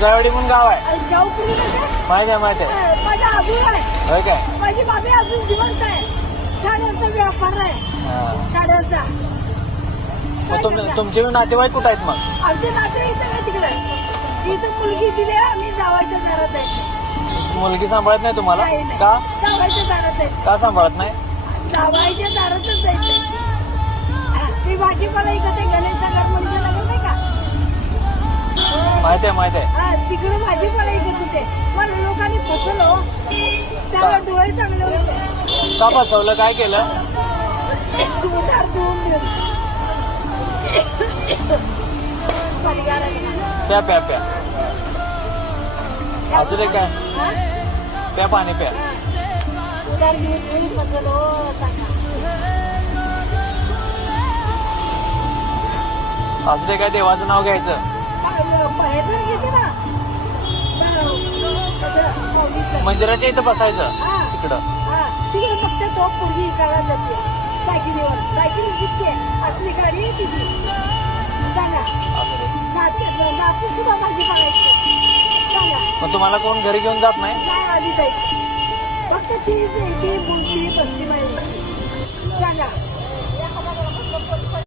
तुळजावाडी म्हणून गाव आहे. शाहूपुरी माहिती आहे माहिती आहे. माझा अजून आहे. होय काय? माझी बाबी अजून जिवंत आहे. साड्यांचा व्यापार आहे. हा. साड्यांचा. मग तुमचे नातेवाईक कुठं आहेत मग? आमचे नातेवाईक सगळे तिकडे. इथं मुलगी दिली आम्ही जावायच्या घरात आहे. मुलगी सांभाळत नाही तुम्हाला? नाही, नाही. का? जावायच्या दारात आहे. का सांभाळत नाही? जावायच्या दारातच जायचंय. ती भाजीपाला इकडे गणेश नगर म्हणजे नगर नाही का? माहिती आहे माहिती आहे. हा तिकडे भाजीपाला इकत होते. पण लोकांनी फसवलं. त्याला डोळे चांगले होते. का फसवलं? काय केलं? उधार देऊन देऊन. प्या प्या प्या. असू दे काय? हा? प्या पाणी प्या. उधार देऊन देऊन फसवलं. असू दे काय? देवाचं नाव घ्यायचं. हे तर घेते ना. मंदिराच्या इथं बसायचं हा. तिकडं. हा तिकडे फक्त तो पूर्वी काढा जाते सायकलीवर. सायकली शिकते. असली गाडी आहे तिची. सांगा. असू दे. बापू सुद्धा भाजी पाडायची. सांगा. मग तुम्हाला कोण घरी घेऊन जात नाही? काय आधी जायची. फक्त ती बोलती बसली माहिती. सांगा.